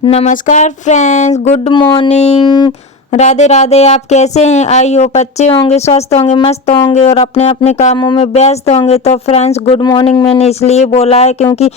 नमस्कार friends, good morning. Radhe Radhe. आप कैसे हैं? आई होप अच्छे होंगे, स्वस्थ होंगे, मस्त होंगे और अपने अपने कामों में व्यस्त होंगे। तो फ्रेंड्स, गुड मॉर्निंग मैंने इसलिए बोला है क्योंकि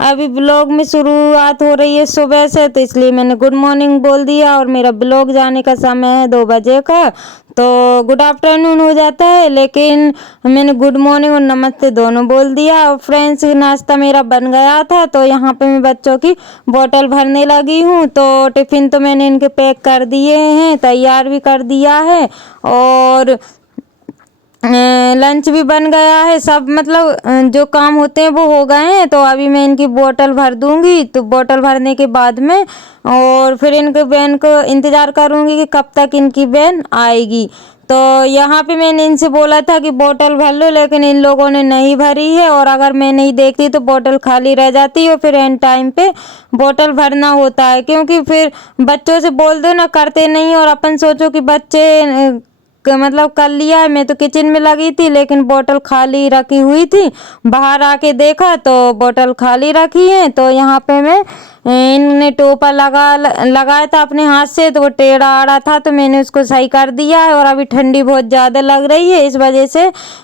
अभी ब्लॉग में शुरुआत हो रही है सुबह से, तो इसलिए मैंने गुड मॉर्निंग बोल दिया। और मेरा ब्लॉग जाने का समय है 2 बजे का, तो गुड आफ्टरनून हो जाता है, लेकिन मैंने गुड मॉर्निंग और नमस्ते दोनों बोल दिया। और फ्रेंड्स, नाश्ता मेरा बन गया था, तो यहाँ पे मैं बच्चों की बोतल भरने लगी हूँ। तो टिफ़िन तो मैंने इनके पैक कर दिए हैं, तैयार भी कर दिया है, और लंच भी बन गया है। सब मतलब जो काम होते हैं वो हो गए हैं। तो अभी मैं इनकी बोतल भर दूंगी, तो बोतल भरने के बाद में और फिर इनके बहन को इंतज़ार करूंगी कि कब तक इनकी बहन आएगी। तो यहाँ पे मैंने इनसे बोला था कि बोतल भर लो, लेकिन इन लोगों ने नहीं भरी है। और अगर मैं नहीं देखती तो बोतल खाली रह जाती है, और फिर एंड टाइम पे बोतल भरना होता है, क्योंकि फिर बच्चों से बोल दो ना, करते नहीं। और अपन सोचो कि बच्चे मतलब कर लिया है। मैं तो किचन में लगी थी, लेकिन बोतल खाली रखी हुई थी। बाहर आके देखा तो बोतल खाली रखी है। तो यहाँ पे मैं इनने टोपा लगाया था अपने हाथ से, तो वो टेढ़ा आड़ा था, तो मैंने उसको सही कर दिया है। और अभी ठंडी बहुत ज़्यादा लग रही है, इस वजह से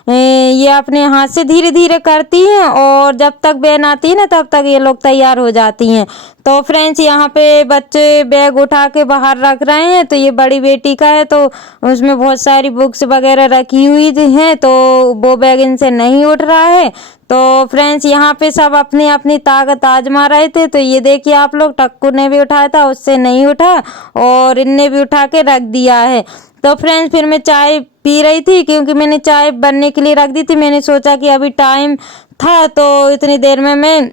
ये अपने हाथ से धीरे धीरे करती हैं, और जब तक बहन आती है ना तब तक ये लोग तैयार हो जाती हैं। तो फ्रेंड्स, यहाँ पे बच्चे बैग उठा के बाहर रख रहे हैं। तो ये बड़ी बेटी का है, तो उसमें बहुत सारी बुक्स वगैरह रखी हुई हैं, तो वो बैग इनसे नहीं उठ रहा है। तो फ्रेंड्स, यहाँ पे सब अपनी अपनी ताकत आजमा रहे थे। तो ये देखिए आप लोग, टक्कू ने भी उठाया था, उससे नहीं उठा, और इनने भी उठा के रख दिया है। तो फ्रेंड्स, फिर मैं चाय पी रही थी, क्योंकि मैंने चाय बनने के लिए रख दी थी। मैंने सोचा कि अभी टाइम था, तो इतनी देर में मैं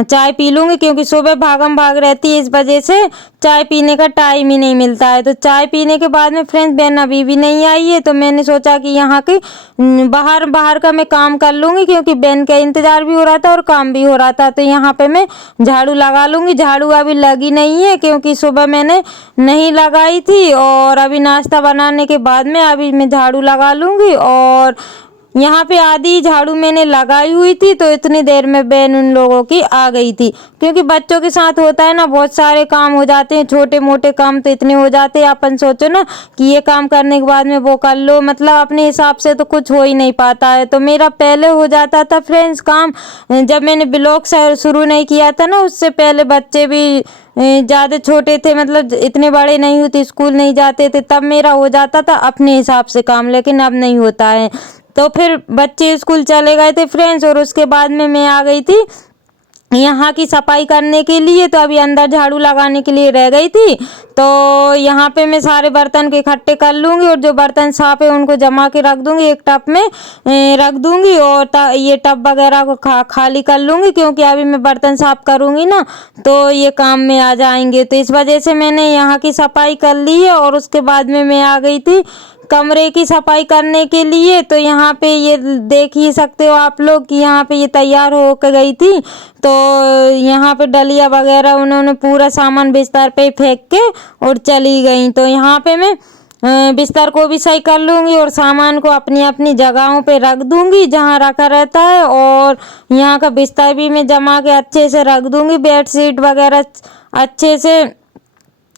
चाय पी लूँगी, क्योंकि सुबह भागम भाग रहती है, इस वजह से चाय पीने का टाइम ही नहीं मिलता है। तो चाय पीने के बाद में फ्रेंड्स, बहन अभी भी नहीं आई है, तो मैंने सोचा कि यहाँ के बाहर का मैं काम कर लूँगी, क्योंकि बहन का इंतज़ार भी हो रहा था और काम भी हो रहा था। तो यहाँ पे मैं झाड़ू लगा लूँगी। झाड़ू अभी लगी नहीं है, क्योंकि सुबह मैंने नहीं लगाई थी, और अभी नाश्ता बनाने के बाद में अभी मैं झाड़ू लगा लूँगी। और यहाँ पे आधी झाड़ू मैंने लगाई हुई थी, तो इतनी देर में बहन उन लोगों की आ गई थी। क्योंकि बच्चों के साथ होता है ना, बहुत सारे काम हो जाते हैं, छोटे मोटे काम तो इतने हो जाते हैं। अपन सोचो ना कि ये काम करने के बाद में वो कर लो, मतलब अपने हिसाब से तो कुछ हो ही नहीं पाता है। तो मेरा पहले हो जाता था फ्रेंड्स काम, जब मैंने ब्लॉग शुरू नहीं किया था ना, उससे पहले बच्चे भी ज़्यादा छोटे थे, मतलब इतने बड़े नहीं होते, स्कूल नहीं जाते थे, तब मेरा हो जाता था अपने हिसाब से काम, लेकिन अब नहीं होता है। तो फिर बच्चे स्कूल चले गए थे फ्रेंड्स, और उसके बाद में मैं आ गई थी यहाँ की सफाई करने के लिए। तो अभी अंदर झाड़ू लगाने के लिए रह गई थी। तो यहाँ पे मैं सारे बर्तन के इकट्ठे कर लूँगी, और जो बर्तन साफ है उनको जमा के रख दूँगी, एक टब में रख दूँगी, और ये टब वगैरह को खाली कर लूँगी, क्योंकि अभी मैं बर्तन साफ करूँगी ना, तो ये काम में आ जाएंगे। तो इस वजह से मैंने यहाँ की सफाई कर ली है, और उसके बाद में मैं आ गई थी कमरे की सफाई करने के लिए। तो यहाँ पे ये देख ही सकते हो आप लोग कि यहाँ पे ये तैयार होकर गई थी। तो यहाँ पे डलिया वगैरह उन्होंने पूरा सामान बिस्तर पे फेंक के और चली गई। तो यहाँ पे मैं बिस्तर को भी सही कर लूँगी, और सामान को अपनी अपनी जगहों पे रख दूँगी जहाँ रखा रहता है। और यहाँ का बिस्तर भी मैं जमा के अच्छे से रख दूँगी, बेडशीट वगैरह अच्छे से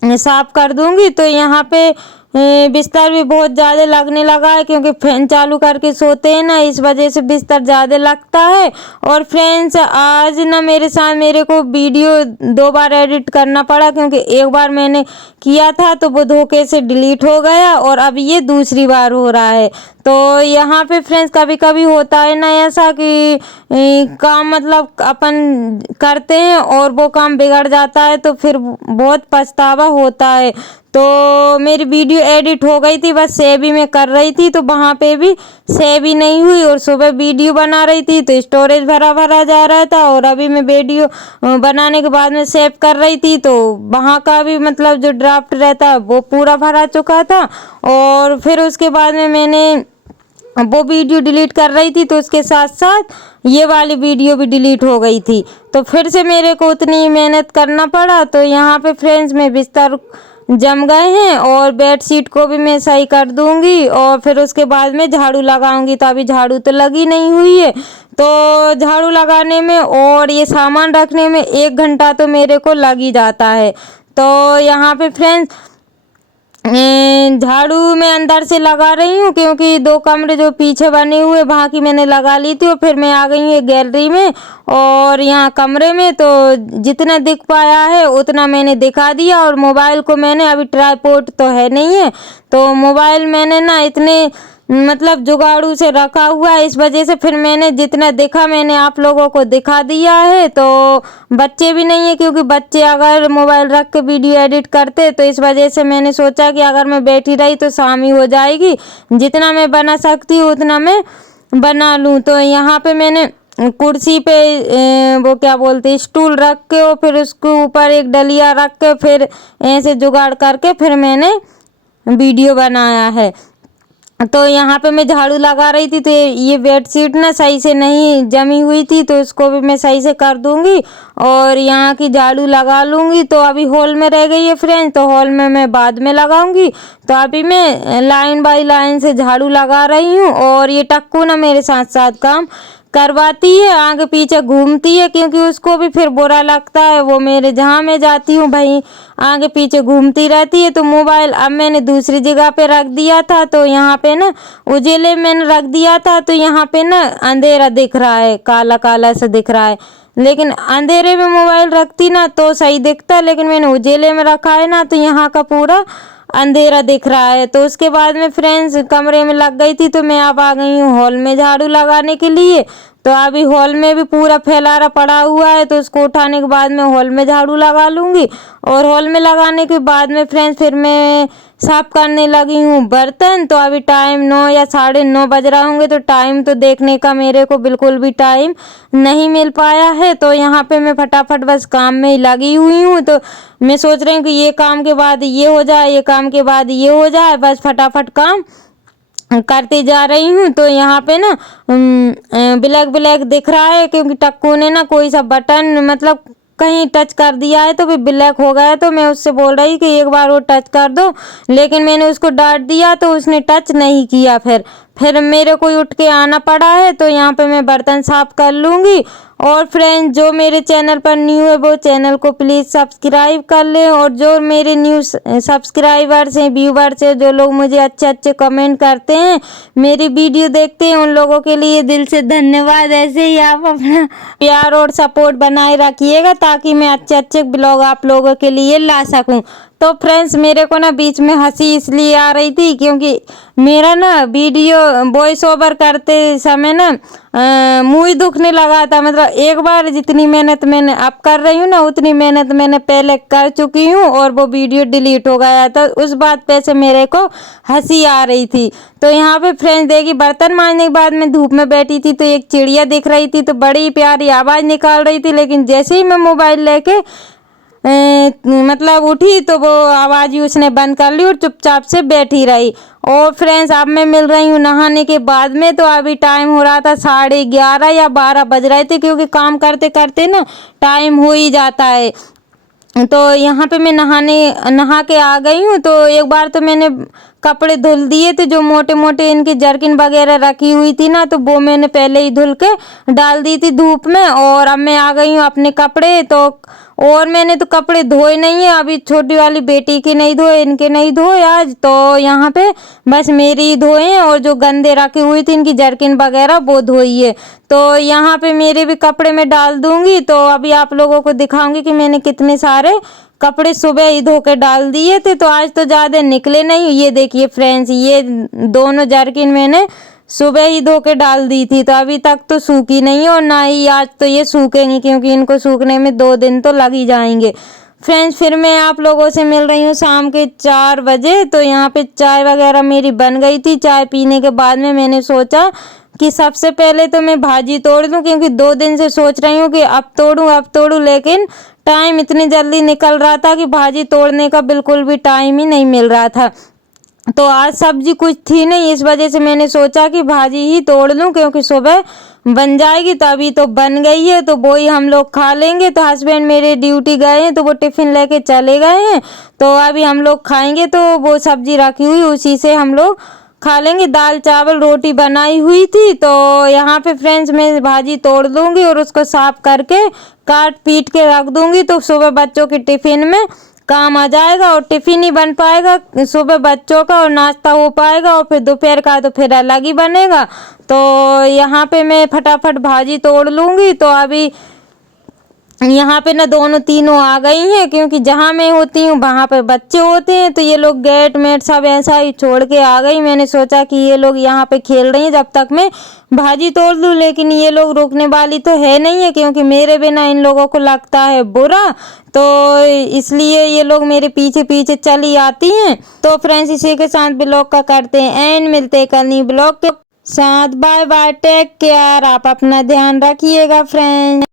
साफ कर दूँगी। तो यहाँ पे बिस्तर भी बहुत ज़्यादा लगने लगा है, क्योंकि फैन चालू करके सोते हैं ना, इस वजह से बिस्तर ज़्यादा लगता है। और फ्रेंड्स, आज ना मेरे साथ मेरे को वीडियो 2 बार एडिट करना पड़ा, क्योंकि एक बार मैंने किया था तो वो धोखे से डिलीट हो गया, और अब ये दूसरी बार हो रहा है। तो यहाँ पे फ्रेंड्स, कभी कभी होता है ना ऐसा कि काम मतलब अपन करते हैं और वो काम बिगड़ जाता है, तो फिर बहुत पछतावा होता है। तो मेरी वीडियो एडिट हो गई थी, बस सेव ही मैं कर रही थी, तो वहाँ पे भी सेव ही नहीं हुई। और सुबह वीडियो बना रही थी तो स्टोरेज भरा भरा जा रहा था, और अभी मैं वीडियो बनाने के बाद में सेव कर रही थी, तो वहाँ का भी मतलब जो ड्राफ्ट रहता है वो पूरा भरा चुका था। और फिर उसके बाद में मैंने वो वीडियो डिलीट कर रही थी, तो उसके साथ साथ ये वाली वीडियो भी डिलीट हो गई थी। तो फिर से मेरे को उतनी मेहनत करना पड़ा। तो यहाँ पे फ्रेंड्स, मैं बिस्तर जम गए हैं, और बेडशीट को भी मैं सही कर दूंगी, और फिर उसके बाद में झाड़ू लगाऊंगी। तो अभी झाड़ू तो लगी नहीं हुई है, तो झाड़ू लगाने में और ये सामान रखने में 1 घंटा तो मेरे को लग ही जाता है। तो यहाँ पे फ्रेंड्स झाड़ू मैं अंदर से लगा रही हूँ, क्योंकि 2 कमरे जो पीछे बने हुए वहाँ की मैंने लगा ली थी, और फिर मैं आ गई हूँ गैलरी में और यहाँ कमरे में। तो जितना दिख पाया है उतना मैंने दिखा दिया, और मोबाइल को मैंने अभी ट्राइपॉड तो है नहीं है, तो मोबाइल मैंने ना इतने मतलब जुगाड़ू से रखा हुआ है, इस वजह से फिर मैंने जितना देखा मैंने आप लोगों को दिखा दिया है। तो बच्चे भी नहीं है, क्योंकि बच्चे अगर मोबाइल रख के वीडियो एडिट करते, तो इस वजह से मैंने सोचा कि अगर मैं बैठी रही तो शाम ही हो जाएगी, जितना मैं बना सकती हूँ उतना मैं बना लूँ। तो यहाँ पे मैंने कुर्सी पे वो क्या बोलते हैं स्टूल रख के, और फिर उसके ऊपर एक डलिया रख के, फिर ऐसे जुगाड़ करके फिर मैंने वीडियो बनाया है। तो यहाँ पे मैं झाड़ू लगा रही थी, तो ये बेडशीट ना सही से नहीं जमी हुई थी, तो उसको भी मैं सही से कर दूंगी, और यहाँ की झाड़ू लगा लूँगी। तो अभी हॉल में रह गई है फ्रेंड्स, तो हॉल में मैं बाद में लगाऊंगी। तो अभी मैं लाइन बाय लाइन से झाड़ू लगा रही हूँ, और ये टक्कू ना मेरे साथ साथ काम करवाती है, आगे पीछे घूमती है, क्योंकि उसको भी फिर बुरा लगता है, वो मेरे जहाँ मैं जाती हूँ भाई आगे पीछे घूमती रहती है। तो मोबाइल अब मैंने दूसरी जगह पे रख दिया था, तो यहाँ पे ना उजेले मैंने रख दिया था, तो यहाँ पे ना अंधेरा दिख रहा है, काला काला सा दिख रहा है, लेकिन अंधेरे में मोबाइल रखती ना तो सही दिखता, लेकिन मैंने उजेले में रखा है ना, तो यहाँ का पूरा अंधेरा दिख रहा है। तो उसके बाद में फ्रेंड्स कमरे में लग गई थी, तो मैं अब आ गई हूँ हॉल में झाड़ू लगाने के लिए। तो अभी हॉल में भी पूरा फैलारा पड़ा हुआ है, तो उसको उठाने के बाद में हॉल में झाड़ू लगा लूँगी, और हॉल में लगाने के बाद में फ्रेंड्स फिर मैं साफ करने लगी हूँ बर्तन। तो अभी टाइम 9 या 9:30 बज रहे होंगे, तो टाइम तो देखने का मेरे को बिल्कुल भी टाइम नहीं मिल पाया है। तो यहाँ पे मैं फटाफट बस काम में ही लगी हुई हूँ। तो मैं सोच रही हूँ कि ये काम के बाद ये हो जाए, ये काम के बाद ये हो जाए, बस फटाफट काम करती जा रही हूँ। तो यहाँ पे ना ब्लैक ब्लैक दिख रहा है, क्योंकि टक्कू ने ना कोई सा बटन मतलब कहीं टच कर दिया है, तो भी ब्लैक हो गया। तो मैं उससे बोल रही कि एक बार वो टच कर दो, लेकिन मैंने उसको डांट दिया तो उसने टच नहीं किया। फिर मेरे को उठ के आना पड़ा है। तो यहाँ पे मैं बर्तन साफ कर लूँगी। और फ्रेंड्स जो मेरे चैनल पर न्यू है वो चैनल को प्लीज़ सब्सक्राइब कर लें, और जो मेरे न्यू सब्सक्राइबर्स हैं, व्यूवर्स हैं, जो लोग मुझे अच्छे अच्छे कमेंट करते हैं, मेरी वीडियो देखते हैं, उन लोगों के लिए दिल से धन्यवाद। ऐसे ही आप अपना प्यार और सपोर्ट बनाए रखिएगा, ताकि मैं अच्छे अच्छे ब्लॉग आप लोगों के लिए ला सकूं। तो फ्रेंड्स मेरे को ना बीच में हंसी इसलिए आ रही थी, क्योंकि मेरा ना वीडियो वॉइस ओवर करते समय ना मुँह ही दुखने लगा था। मतलब एक बार जितनी मेहनत मैंने अब कर रही हूँ ना, उतनी मेहनत मैंने पहले कर चुकी हूँ, और वो वीडियो डिलीट हो गया था। उस बात पे से मेरे को हंसी आ रही थी। तो यहाँ पे फ्रेंड्स देखिए, बर्तन मांजने के बाद मैं धूप में बैठी थी, तो एक चिड़िया दिख रही थी, तो बड़ी प्यारी आवाज़ निकाल रही थी, लेकिन जैसे ही मैं मोबाइल लेके मतलब उठी, तो वो आवाज़ ही उसने बंद कर ली और चुपचाप से बैठी रही। और फ्रेंड्स अब मैं मिल रही हूँ नहाने के बाद में। तो अभी टाइम हो रहा था 11:30 या 12 बज रहे थे, क्योंकि काम करते करते ना टाइम हो ही जाता है। तो यहाँ पे मैं नहा के आ गई हूँ। तो एक बार तो मैंने कपड़े धुल दिए थे, जो मोटे मोटे इनकी जर्किन वगैरह रखी हुई थी ना, तो वो मैंने पहले ही धुल के डाल दी थी धूप में। और अब मैं आ गई हूँ अपने कपड़े। तो और मैंने तो कपड़े धोए नहीं है, अभी छोटी वाली बेटी के नहीं धोए, इनके नहीं धोए आज। तो यहाँ पे बस मेरी ही धोए हैं, और जो गंदे रखी हुई थी इनकी जर्किन वगैरह वो धोई है। तो यहाँ पे मेरे भी कपड़े में डाल दूंगी। तो अभी आप लोगों को दिखाऊंगी कि मैंने कितने सारे कपड़े सुबह ही धो के डाल दिए थे। तो आज तो ज़्यादा निकले नहीं। ये देखिए फ्रेंड्स, ये दोनों जर्किन मैंने सुबह ही धो के डाल दी थी, तो अभी तक तो सूखी नहीं है, और ना ही आज तो ये सूखेंगी, क्योंकि इनको सूखने में 2 दिन तो लग ही जाएंगे। फ्रेंड्स फिर मैं आप लोगों से मिल रही हूँ शाम के 4 बजे। तो यहाँ पे चाय वगैरह मेरी बन गई थी। चाय पीने के बाद में मैंने सोचा कि सबसे पहले तो मैं भाजी तोड़ दूँ, क्योंकि 2 दिन से सोच रही हूँ कि अब तोड़ूँ, लेकिन टाइम इतनी जल्दी निकल रहा था कि भाजी तोड़ने का बिल्कुल भी टाइम ही नहीं मिल रहा था। तो आज सब्जी कुछ थी नहीं, इस वजह से मैंने सोचा कि भाजी ही तोड़ लूँ, क्योंकि सुबह बन जाएगी। तो अभी तो बन गई है, तो वो ही हम लोग खा लेंगे। तो हस्बैंड मेरे ड्यूटी गए हैं, तो वो टिफ़िन लेके चले गए हैं, तो अभी हम लोग खाएंगे। तो वो सब्जी रखी हुई उसी से हम लोग खा लेंगे। दाल चावल रोटी बनाई हुई थी। तो यहाँ पे फ्रेंड्स मैं भाजी तोड़ दूँगी और उसको साफ करके काट पीट के रख दूँगी, तो सुबह बच्चों के टिफ़िन में काम आ जाएगा और टिफ़िन ही बन पाएगा सुबह बच्चों का, और नाश्ता हो पाएगा, और फिर दोपहर का तो फिर अलग ही बनेगा। तो यहाँ पे मैं फटाफट भाजी तोड़ लूँगी। तो अभी यहाँ पे ना दोनों तीनों आ गई हैं, क्योंकि जहाँ मैं होती हूँ वहाँ पे बच्चे होते हैं, तो ये लोग गेट मेट सब ऐसा ही छोड़ के आ गई। मैंने सोचा कि ये लोग यहाँ पे खेल रही हैं जब तक मैं भाजी तोड़ लूँ, लेकिन ये लोग रुकने वाली तो है नहीं है, क्योंकि मेरे बिना इन लोगों को लगता है बुरा, तो इसलिए ये लोग मेरे पीछे पीछे चली आती हैं। तो फ्रेंड्स इसी के साथ ब्लॉग का करते हैं एंड, मिलते हैं कल नई ब्लॉग के साथ। बाय बाय, टेक केयर, आप अपना ध्यान रखिएगा फ्रेंड्स।